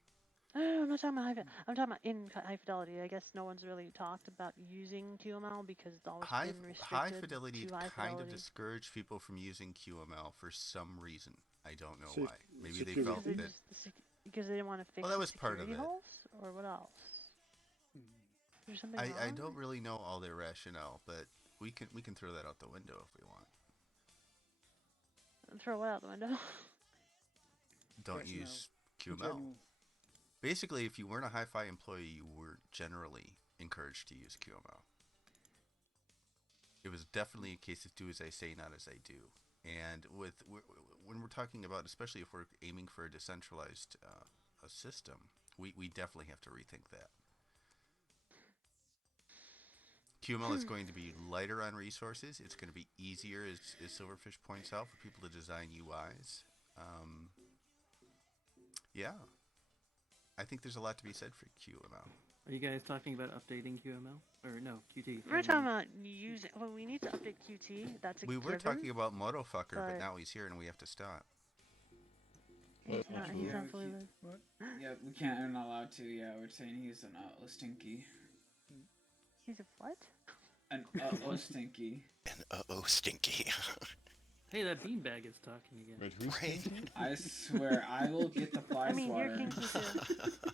I'm not talking about I'm talking about in high fidelity. I guess no one's really talked about using QML because it's always been High restricted fidelity to high kind fidelity. of discouraged people from using QML for some reason. I don't know Safe- why. Maybe they security. felt Because, that. because they didn't want to fix Well, that the was part of security it. holes, or what else? There's something wrong. I don't really know all their rationale, but we can throw that out the window if we want. Throw what out the window? Don't use QML. Basically, if you weren't a hi-fi employee, you were generally encouraged to use QML. It was definitely a case of do as I say, not as I do. And when we're talking about, especially if we're aiming for a decentralized a system, we definitely have to rethink that. QML is going to be lighter on resources. It's going to be easier, as Silverfish points out, for people to design UIs. Yeah. I think there's a lot to be said for QML. Are you guys talking about updating QML? Or no, Qt? We're talking about using. Well, we need to update Qt. That's a We were given, talking about Motofucker, but but now he's here and we have to stop. he's not. He's not fully. Yeah, we're not allowed to. Yeah, we're saying he's an stinky. He's a what? An stinky. An stinky. Hey, that beanbag is talking again. Wait, who's Right? I swear, I will get the flies I mean, water. you're kinky too.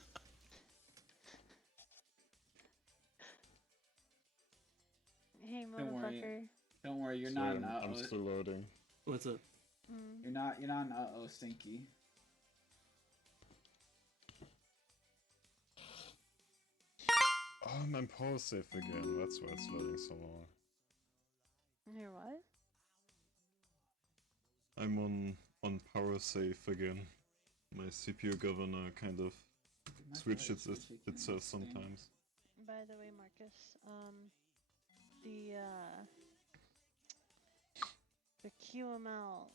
Hey, motherfucker. Don't worry, you're Sorry, not an I'm still loading. What's up? You're not an stinky. Oh, I'm on power safe again. That's why it's loading so long. You're what? I'm on power safe again. My CPU governor kind of switches itself sometimes. By the way, Marcus, the QML.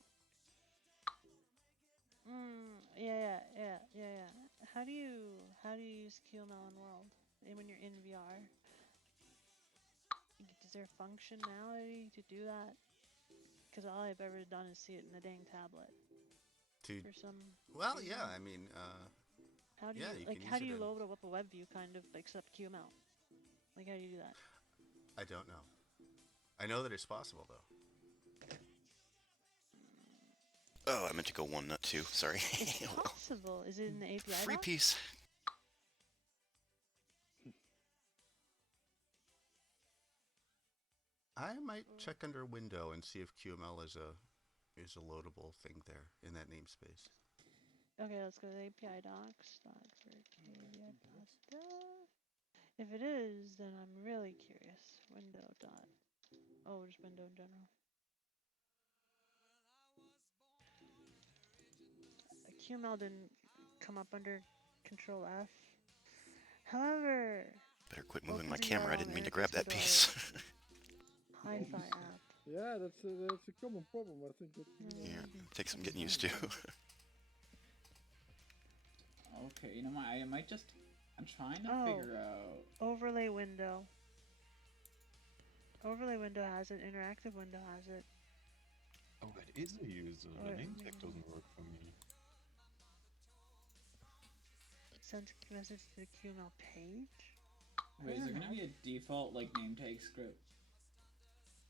Yeah. How do you use QML in World? And when you're in VR, is there functionality to do that? Because all I've ever done is see it in the dang tablet. For some. Well, yeah, I mean, how do yeah, you you like? can How use do it you in- load up a web view kind of except QML? Like, how do you do that? I don't know. I know that it's possible, though. Oh, I meant to go one, not two. Sorry. It's possible. Is it in the API? Free doc? piece. I might check under window and see if QML is a loadable thing there in that namespace. Okay, let's go to the API docs. If it is, then I'm really curious. Window dot. Oh, just window in general. QML didn't come up under Control F. However, Better quit moving my OpenVR camera. I didn't mean to America's grab that Window piece. Hi-Fi app. Yeah, that's a common problem. I think it. Yeah, takes some getting used to. Okay, you know what? I might just. I'm trying to figure out. Overlay window. Overlay window has it. Interactive window has it. Oh, it is a user. The name tag doesn't work for me. Send message to the QML page. Wait, is there gonna be a default like name tag script?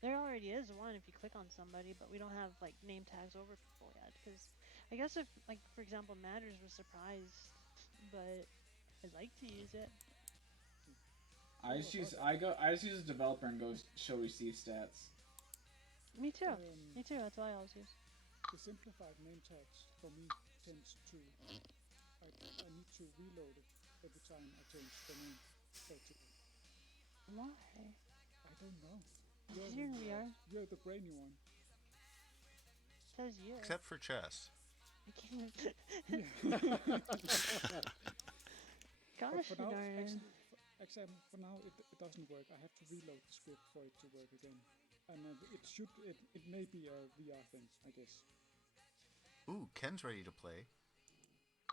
There already is one if you click on somebody, but we don't have like name tags over people yet. Because I guess if, like, for example, Matters was surprised, but I'd like to use it. I just use a developer and go show receive stats. Me too. Me too. That's what I always use. The simplified name tags for me tends to I need to reload it every time I change the name tag to it. Why? I don't know. You're in VR. You're the brainy one. Says you. Except for chess. I can't. But Gosh for now, darn it. actually, for now it doesn't work. I have to reload the script for it to work again. And it may be a VR thing, I guess. Ooh, Ken's ready to play.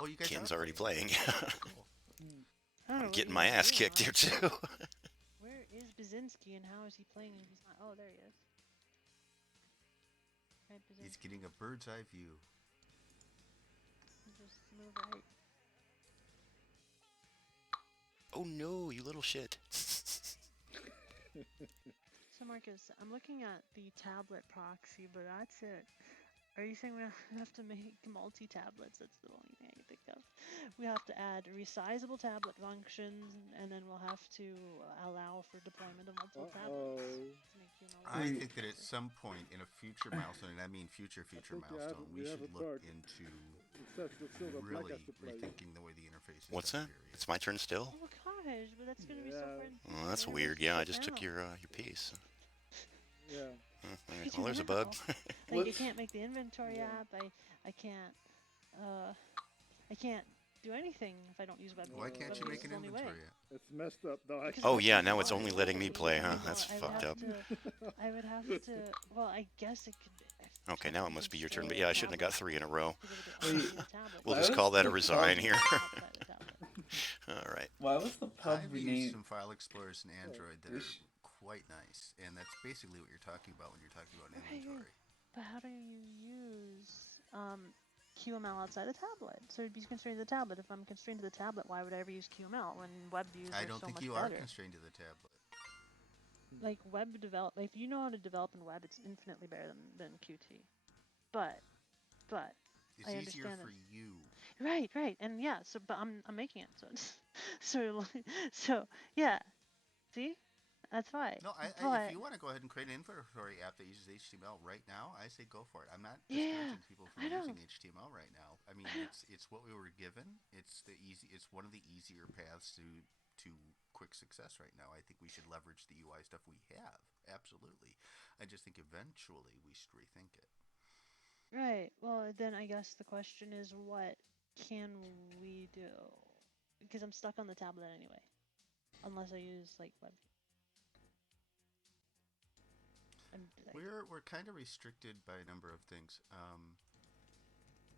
Oh, you guys Ken's are already playing. Cool. I don't know I'm what getting you my guys are ass doing, kicked here honestly. too. Where is Bazinski and how is he playing if he's not? Oh, there he is. Right, He's Bazinski. getting a bird's eye view. Just move right. Oh no, you little shit. So Marcus, I'm looking at the tablet proxy, but that's it. Are you saying we have to make multi-tablets? That's the only thing I can think of. We have to add resizable tablet functions, and then we'll have to allow for deployment of multiple tablets to make QML. I think that at some point in a future milestone, and I mean future milestone, we should look into really rethinking the way the interface is What's done. that? It's my turn still? Oh gosh, but that's gonna be so far. Well, that's weird. Yeah, I just took your piece. Yeah. Well, there's a bug. Like I can't make the inventory app. I can't do anything if I don't use web. Why can't you make an inventory app? It's messed up though. Oh yeah, now it's only letting me play, huh? That's fucked up. I would have to. Well, I guess it could. Okay, now it must be your turn. But yeah, I shouldn't have got 3 in a row. We'll Why just was call that a the resign pub- here. All right. Why was the pub I've used renamed? some file explorers in Android that are quite nice, and that's basically what you're talking about when you're talking about an inventory. But how do you use QML outside a tablet? So it'd be constrained to the tablet. If I'm constrained to the tablet, why would I ever use QML when web views I are don't so think much you better? are constrained to the tablet. Like web develop, if you know how to develop in web, it's infinitely better than Qt. But It's I easier understand for that. you. Right. And yeah. So, but I'm making it. So yeah. See, that's why. No, but if you want to go ahead and create an inventory app that uses HTML right now, I say go for it. I'm not discouraging people from using HTML right now. I mean, it's what we were given. It's one of the easier paths to quick success right now. I think we should leverage the UI stuff we have. Absolutely. I just think eventually we should rethink it. Right. Well, then I guess the question is, what can we do? Because I'm stuck on the tablet anyway, unless I use like web. We're kind of restricted by a number of things.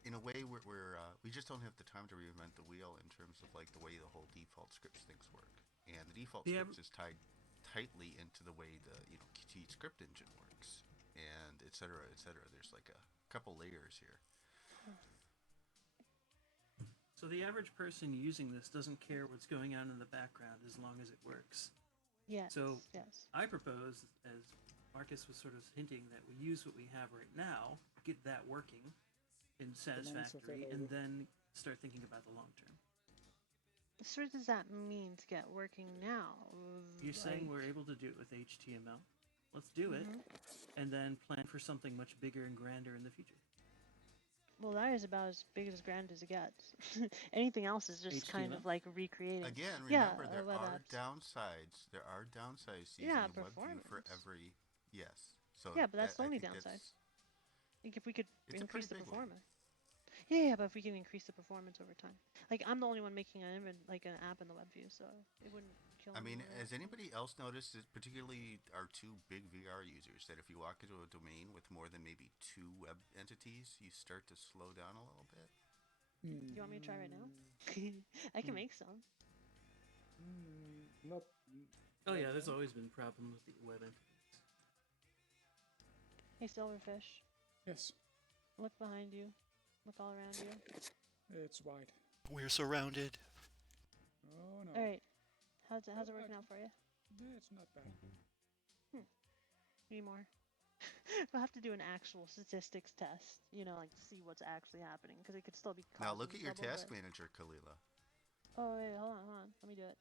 In a way, we just don't have the time to reinvent the wheel in terms of like the way the whole default scripts things work, and the default scripts is tied tightly into the way the Qt script engine works, and et cetera, et cetera. There's like a couple layers here. So the average person using this doesn't care what's going on in the background as long as it works. Yes. So yes. I propose, as Marcus was sort of hinting, that we use what we have right now, get that working in satisfactory, and then start thinking about the long term. So what does that mean to get working now? You're saying we're able to do it with HTML. Let's do it, and then plan for something much bigger and grander in the future. Well, that is about as big as grand as it gets. Anything else is just kind of like recreating. Again, remember there are downsides. There are downsides to using a WebView for every So yeah, but that's the only downside. Like if we could increase the performance. Yeah, but if we can increase the performance over time. Like I'm the only one making an app in the web view, so it wouldn't kill me. I mean, has anybody else noticed, particularly our two big VR users, that if you walk into a domain with more than maybe 2 web entities, you start to slow down a little bit? You want me to try right now? I can make some. Not. Oh yeah, there's always been a problem with the web entities. Hey, Silverfish. Yes. Look behind you. Look all around you. It's wide. We're surrounded. Oh no. All right. How's it working out for you? Yeah, it's not bad. Need more. We'll have to do an actual statistics test. Like to see what's actually happening, because it could still be. Now look at your task manager, Kalila. Oh wait, hold on. Let me do it.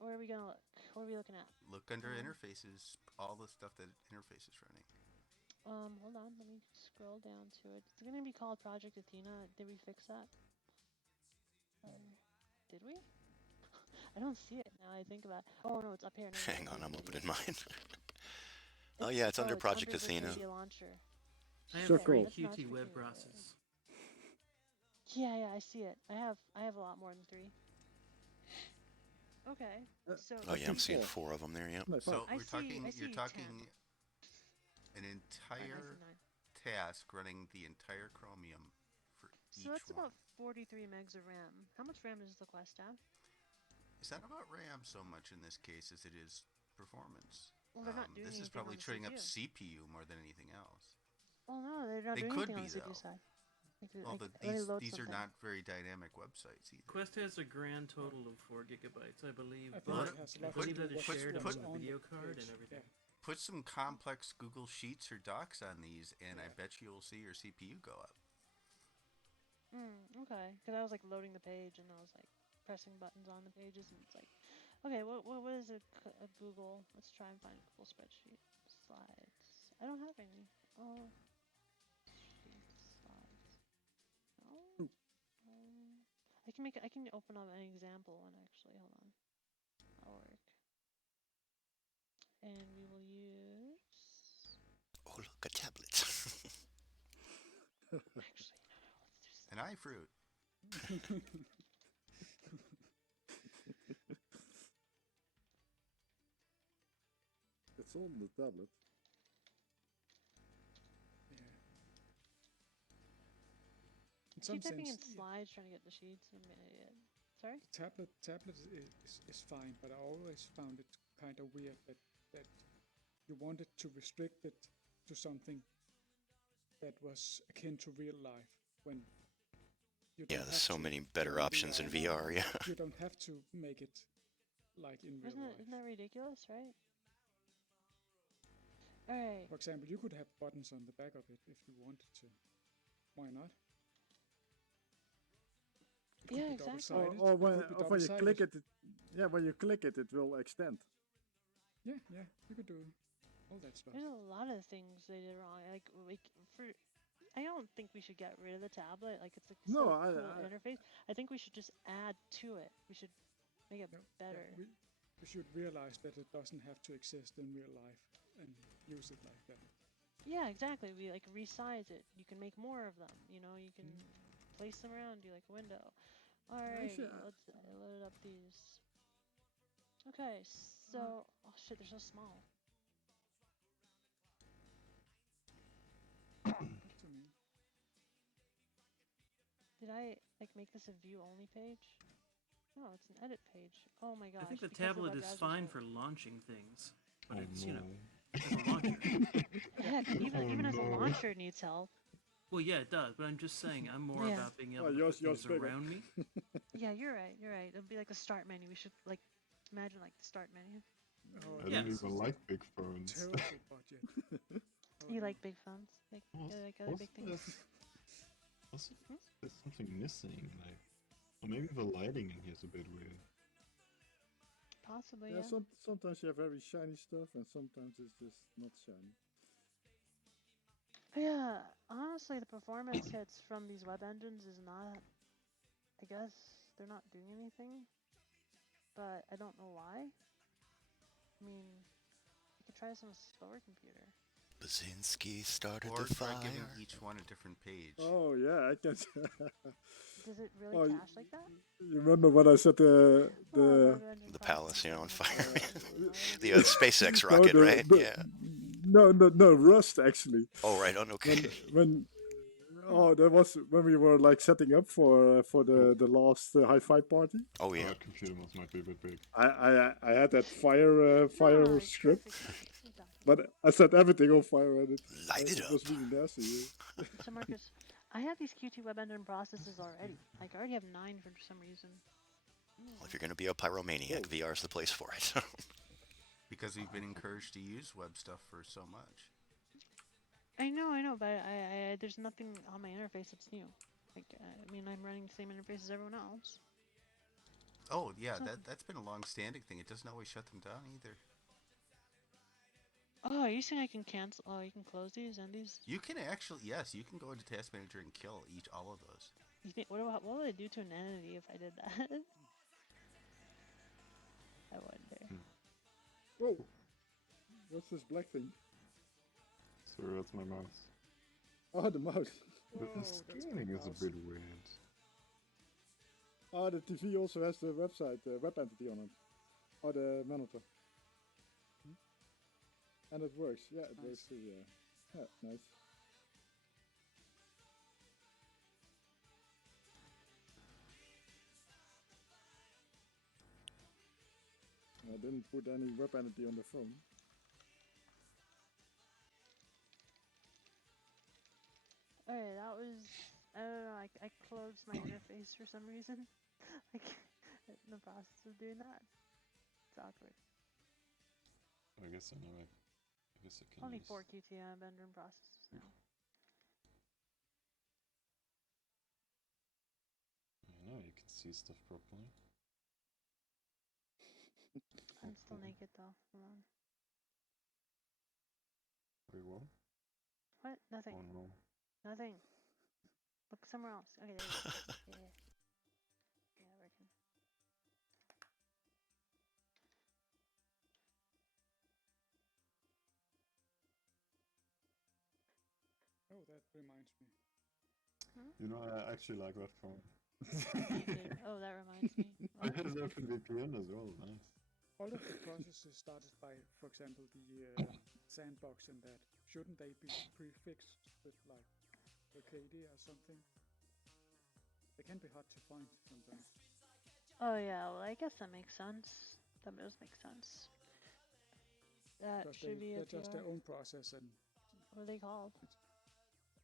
Where are we gonna look? What are we looking at? Look under interfaces, all the stuff that interface is running. Hold on. Let me scroll down to it. It's gonna be called Project Athena. Did we fix that? Did we? I don't see it now. I think about it. Oh no, it's up here. No, Hang on, I'm opening mine. Oh yeah, it's under Project Athena. I have 3 Qt web processes. Yeah, I see it. I have a lot more than 3. Okay. So. Oh yeah, I'm seeing 4 of them there. Yep. So you're talking an entire task running the entire Chromium for each one. So that's about 43 megs of RAM. How much RAM does the Quest have? It's not about RAM so much in this case as it is performance. Well, they're not doing This is anything probably on the trading up CPU. CPU more than anything else. Well, no, they're not They doing could anything on be, the CPU though. side. Well, Let me load these are something. not very dynamic websites either. Quest has a grand total of 4 gigabytes, I believe, I think but it has a I lot to believe do that is with shared on what's the on video the card page. and everything. Put some complex Google Sheets or Docs on these, and I bet you'll see your CPU go up. Okay, because I was like loading the page and I was like pressing buttons on the pages and it's like, okay, what is a Google? Let's try and find a Google spreadsheet. Slides. I don't have any. Oh, slides. No. I can open up an example one actually. Hold on. That'll work. And we will use. Oh, look, a tablet. Actually, no. Let's do An iFruit. It's on the tablet. Yeah. In keep some typing sense, in slides trying to get the sheets. I'm an idiot. Sorry? tablet is fine, but I always found it kind of weird that you wanted to restrict it to something that was akin to real life when you don't Yeah, there's have so to many better options in VR, yeah. You don't have to make it like in real life. Isn't that ridiculous, right? Alright. For example, you could have buttons on the back of it if you wanted to. Why not? Yeah, exactly. Or when you click it, yeah, when you click it, it will extend. Yeah, you could do all that stuff. There's a lot of things they did wrong. I don't think we should get rid of the tablet. Like it's a cool interface. I think we should just add to it. We should make it better. Yeah, we should realize that it doesn't have to exist in real life and use it like that. Yeah, exactly. We like resize it. You can make more of them. You know, you can place them around you like a window. Alright, let's load up these. Okay, so oh shit, they're so small. To me. Did I like make this a view only page? No, it's an edit page. Oh my gosh. I think the tablet is fine for launching things, but it's, you know, as a launcher. Heck, even as a launcher it needs help. Well, yeah, it does, but I'm just saying, I'm more about being able to put things around me. Yeah, you're right. It'll be like a start menu. We should like imagine like the start menu. I don't even like big phones. Terrible budget. You like big phones? Like other big things? There's something missing, like, or maybe the lighting in here is a bit weird. Possibly, yeah. Sometimes you have very shiny stuff, and sometimes it's just not shiny. Yeah, honestly, the performance hits from these web engines is not. I guess they're not doing anything, but I don't know why. I mean, you could try this on a slower computer. Basinski started or the try fire. giving each one a different page. Oh yeah, I can. Does it really cache like that? You remember when I said the palace, you know, on fire? The SpaceX rocket, right? Yeah. No, Rust actually. Oh right, on okay. That was when we were like setting up for the last hi-fi party. Oh yeah. That computer might be a bit big. I had that fire script, but I set everything on fire and it was really nasty. So Marcus, I have these Qt web engine processes already. Like I already have 9 for some reason. Well, if you're gonna be a pyromaniac, VR is the place for it. Because we've been encouraged to use web stuff for so much. I know, but I there's nothing on my interface that's new. Like, I mean, I'm running the same interface as everyone else. Oh yeah, that's been a long-standing thing. It doesn't always shut them down either. Oh, are you saying I can cancel? Oh, you can close these and these? You can actually, yes, you can go into Task Manager and kill all of those. You think what would it do to an entity if I did that? I wonder. Whoa! What's this black thing? Sorry, that's my mouse. Oh, the mouse. The scaling is a bit weird. Oh, the TV also has the website, the web entity on it. Or the monitor. And it works. Yeah, it works too, yeah. Yeah, nice. I didn't put any web entity on the phone. Okay, that was, I don't know, I closed my interface for some reason. I can't, in the process of doing that. It's awkward. I guess I know. I guess I can Only use... 4 QTM vendor processes now. I know, you can see stuff properly. I'm still naked though. Hold on. Wait, what? What? Nothing. Oh no. Nothing. Look somewhere else. Okay, there you go. Yeah. Yeah, working. Oh, that reminds me. You know, I actually like that phone. Oh, that reminds me. I have OpenVPN as well, nice. All of the processes started by, for example, the sandbox and that. Shouldn't they be prefixed with like Vircadia or something? They can be hard to find sometimes. Oh yeah, well I guess that makes sense. That does make sense. That Because should be they're a just their own process, and what are they called?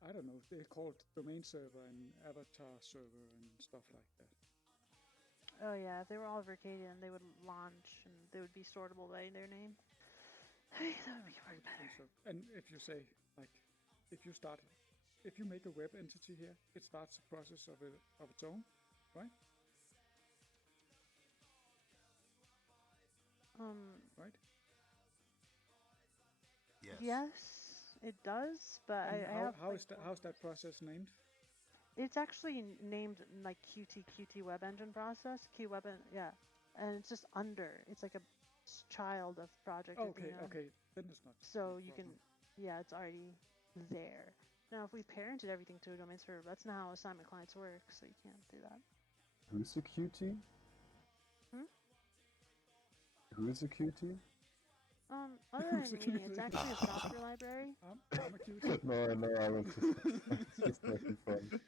I don't know. They're called domain server and avatar server and stuff like that. Oh yeah, if they were all Vircadian, they would launch and they would be sortable by their name. Hey, that would make it work better. So. And if you say, like, if you make a web entity here, it starts a process of its own, right? Right? Yes. Yes, it does, but And I have. How's that process named? It's actually named like Qt Web Engine process, yeah, and it's just under. It's like a child of Project Okay, Athena. okay, then it's not. So you can, yeah, it's already there. Now, if we parented everything to a domain server, that's not how assignment clients work, so you can't do that. Who's a QT? Who is a QT? Other than me, it's actually a software library. I'm a QT. No, I know, I was just making fun.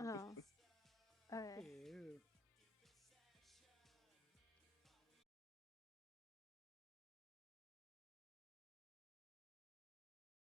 Oh. Okay. Ew.